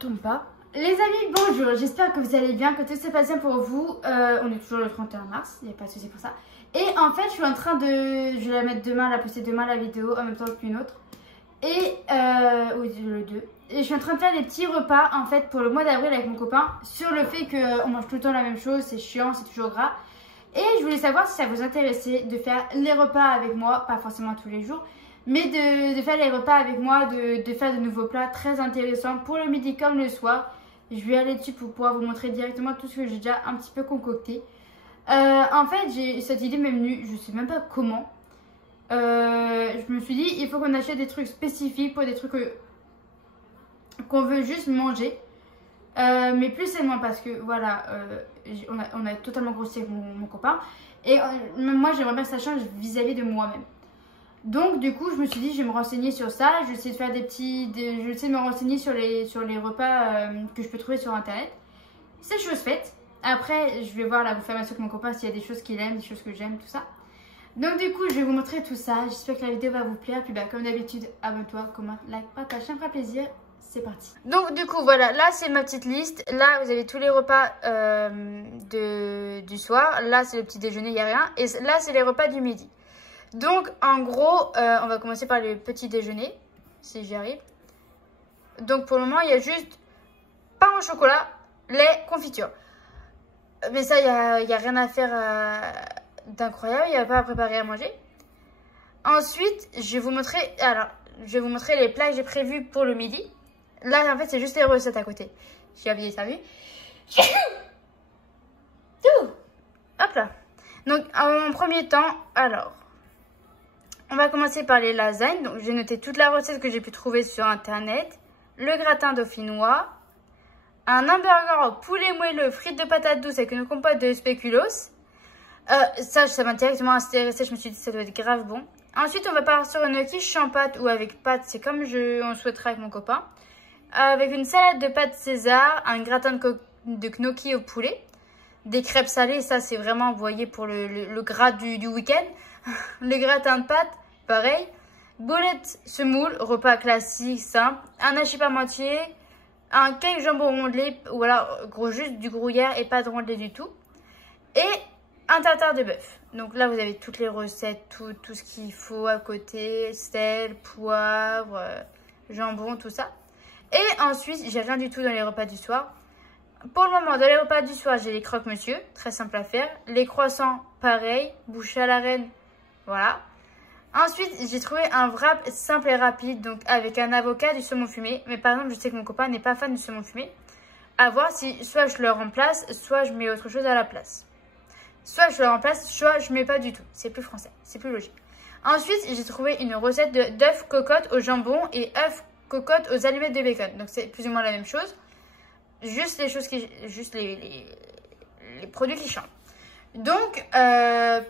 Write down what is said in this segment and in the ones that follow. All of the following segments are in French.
tombe pas. Les amis, bonjour, j'espère que vous allez bien, que tout se passe bien pour vous. On est toujours le 31 mars, il n'y a pas de souci pour ça. Et en fait, je suis en train de... Je vais la mettre demain, la poster demain la vidéo, en même temps qu'une autre. Et... oui, le 2. Et je suis en train de faire des petits repas, en fait, pour le mois d'avril avec mon copain, sur le fait qu'on mange tout le temps la même chose, c'est chiant, c'est toujours gras. Et je voulais savoir si ça vous intéressait de faire les repas avec moi, pas forcément tous les jours, mais de faire les repas avec moi, de faire de nouveaux plats très intéressants pour le midi comme le soir. Je vais aller dessus pour pouvoir vous montrer directement tout ce que j'ai déjà un petit peu concocté. En fait, cette idée m'est venue, je sais même pas comment. Je me suis dit, il faut qu'on achète des trucs spécifiques pour des trucs qu'on veut juste manger. Mais plus c'est moins parce que voilà, on a totalement grossi avec mon copain. Et moi, j'aimerais bien que ça change vis-à-vis de moi-même. Donc du coup je me suis dit je vais me renseigner sur ça, je vais essayer de faire je vais essayer de me renseigner sur les repas que je peux trouver sur internet. C'est chose faite. Après je vais voir la confirmation avec mon copain s'il y a des choses qu'il aime, des choses que j'aime, tout ça. Donc du coup je vais vous montrer tout ça, j'espère que la vidéo va vous plaire. Puis bah comme d'habitude, abonne-toi, commente, like, partage, ça me fera plaisir. C'est parti. Donc du coup voilà, là c'est ma petite liste. Là vous avez tous les repas du soir. Là c'est le petit déjeuner, il n'y a rien. Et là c'est les repas du midi. Donc en gros, on va commencer par le petit déjeuner, si j'y arrive. Donc pour le moment, il y a juste pain au chocolat, lait, confiture. Mais ça, il y a rien à faire d'incroyable, il n'y a pas à préparer à manger. Ensuite, je vais vous montrer les plats que j'ai prévus pour le midi. Là, en fait, c'est juste les recettes à côté. J'ai oublié ça, vu. Hop là. Donc en premier temps, alors... On va commencer par les lasagnes. Donc, j'ai noté toute la recette que j'ai pu trouver sur internet. Le gratin dauphinois. Un hamburger au poulet moelleux, frites de patates douces avec une compote de spéculoos. Ça m'a directement intéressé. Je me suis dit ça doit être grave bon. Ensuite, on va partir sur une quiche en pâte ou avec pâte. C'est comme on souhaiterait avec mon copain. Avec une salade de pâtes César. Un gratin de gnocchi au poulet. Des crêpes salées. Ça, c'est vraiment, vous voyez, pour le gras du week-end. Le gratin de pâtes, pareil. Boulettes semoule, repas classique, simple. Un hachis parmentier. Un cake jambon rondelé, ou alors juste du gruyère et pas de rondelé du tout. Et un tartare de bœuf. Donc là, vous avez toutes les recettes, tout ce qu'il faut à côté. Sel, poivre, jambon, tout ça. Et ensuite, j'ai rien du tout dans les repas du soir. Pour le moment, dans les repas du soir, j'ai les croque-monsieur, très simple à faire. Les croissants, pareil, bouchés à la reine. Voilà. Ensuite, j'ai trouvé un wrap simple et rapide, donc avec un avocat, du saumon fumé. Mais par exemple, je sais que mon copain n'est pas fan du saumon fumé. À voir si soit je le remplace, soit je mets autre chose à la place. Soit je le remplace, soit je mets pas du tout. C'est plus français, c'est plus logique. Ensuite, j'ai trouvé une recette d'œufs cocottes au jambon et œufs cocottes aux allumettes de bacon. Donc c'est plus ou moins la même chose. Juste les produits qui changent. Donc,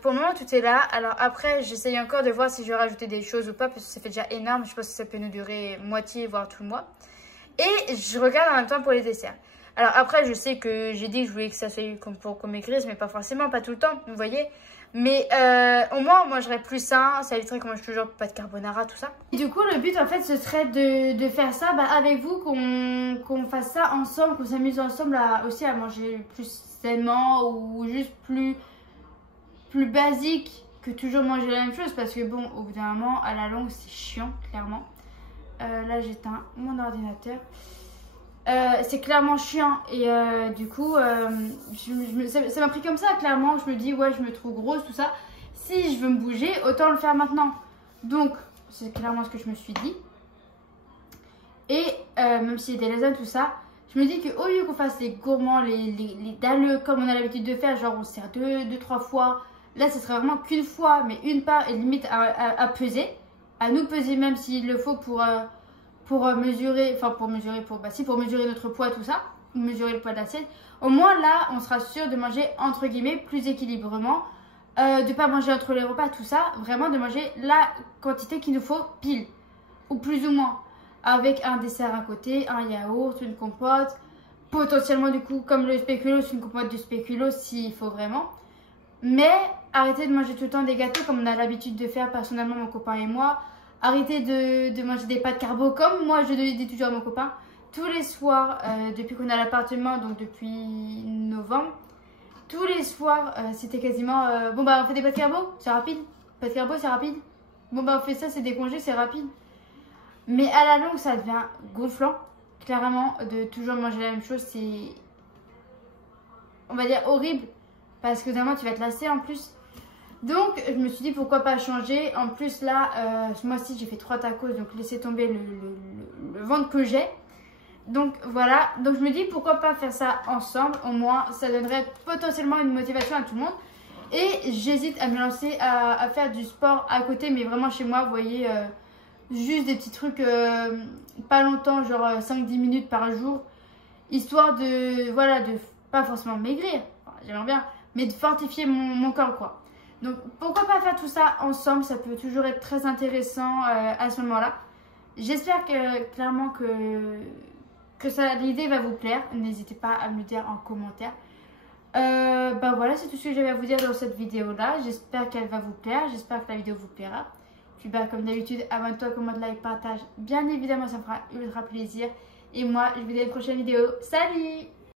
pour le moment, tout est là. Alors après, j'essaye encore de voir si je vais rajouter des choses ou pas, parce que ça fait déjà énorme. Je pense que ça peut nous durer moitié, voire tout le mois. Et je regarde en même temps pour les desserts. Alors après, je sais que j'ai dit que je voulais que ça soit pour qu'on maigrisse, mais pas forcément, pas tout le temps, vous voyez. Mais au moins, on mangerait plus sain. Ça éviterait qu'on mange toujours pas de carbonara, tout ça. Et du coup, le but, en fait, ce serait de faire ça avec vous, qu'on fasse ça ensemble, qu'on s'amuse ensemble aussi à manger plus sainement ou juste plus basique que toujours manger la même chose. Parce que bon, au bout d'un moment, à la longue, c'est chiant, clairement. Là, j'éteins mon ordinateur. C'est clairement chiant et du coup ça m'a pris comme ça, clairement. Je me dis ouais, je me trouve grosse, tout ça. Si je veux me bouger, autant le faire maintenant. Donc c'est clairement ce que je me suis dit. Et même s'il y a des lasagnes, tout ça, je me dis qu'au lieu qu'on fasse les gourmands, les dalleux comme on a l'habitude de faire, genre on se sert deux, trois fois, là ce serait vraiment qu'une fois, mais une part et limite à peser, à nous peser même s'il le faut pour mesurer notre poids, tout ça, mesurer le poids de l'assiette. Au moins là, on sera sûr de manger entre guillemets plus équilibrement, de pas manger entre les repas, tout ça, vraiment de manger la quantité qu'il nous faut pile, ou plus ou moins, avec un dessert à côté, un yaourt, une compote, potentiellement du coup comme le spéculoos, une compote de spéculoos s'il faut vraiment. Mais arrêtez de manger tout le temps des gâteaux comme on a l'habitude de faire personnellement mon copain et moi. Arrêtez de manger des pâtes carbo comme moi je dis toujours à mon copain. tous les soirs, depuis qu'on a l'appartement, donc depuis novembre, tous les soirs, c'était quasiment... bon bah on fait des pâtes carbo, c'est rapide. Pâtes carbo, c'est rapide. Bon bah on fait ça, c'est des congés, c'est rapide. Mais à la longue, ça devient gonflant. Clairement, de toujours manger la même chose, c'est... on va dire horrible. Parce que vraiment, tu vas te lasser en plus. Donc, je me suis dit pourquoi pas changer. En plus, là, ce mois-ci, j'ai fait 3 tacos. Donc, laissez tomber le ventre que j'ai. Donc, voilà. Donc, je me dis pourquoi pas faire ça ensemble. Au moins, ça donnerait potentiellement une motivation à tout le monde. Et j'hésite à me lancer à faire du sport à côté. Mais vraiment chez moi, vous voyez, juste des petits trucs pas longtemps, genre 5-10 minutes par jour. Histoire de, voilà, de pas forcément maigrir. Enfin, j'aimerais bien. Mais de fortifier mon corps, quoi. Donc, pourquoi pas faire tout ça ensemble? Ça peut toujours être très intéressant à ce moment-là. J'espère clairement que l'idée va vous plaire. N'hésitez pas à me le dire en commentaire. Bah voilà, c'est tout ce que j'avais à vous dire dans cette vidéo-là. J'espère qu'elle va vous plaire. J'espère que la vidéo vous plaira. Puis bah, comme d'habitude, abonne-toi, commente, like, partage. Bien évidemment, ça me fera ultra plaisir. Et moi, je vous dis à une prochaine vidéo. Salut!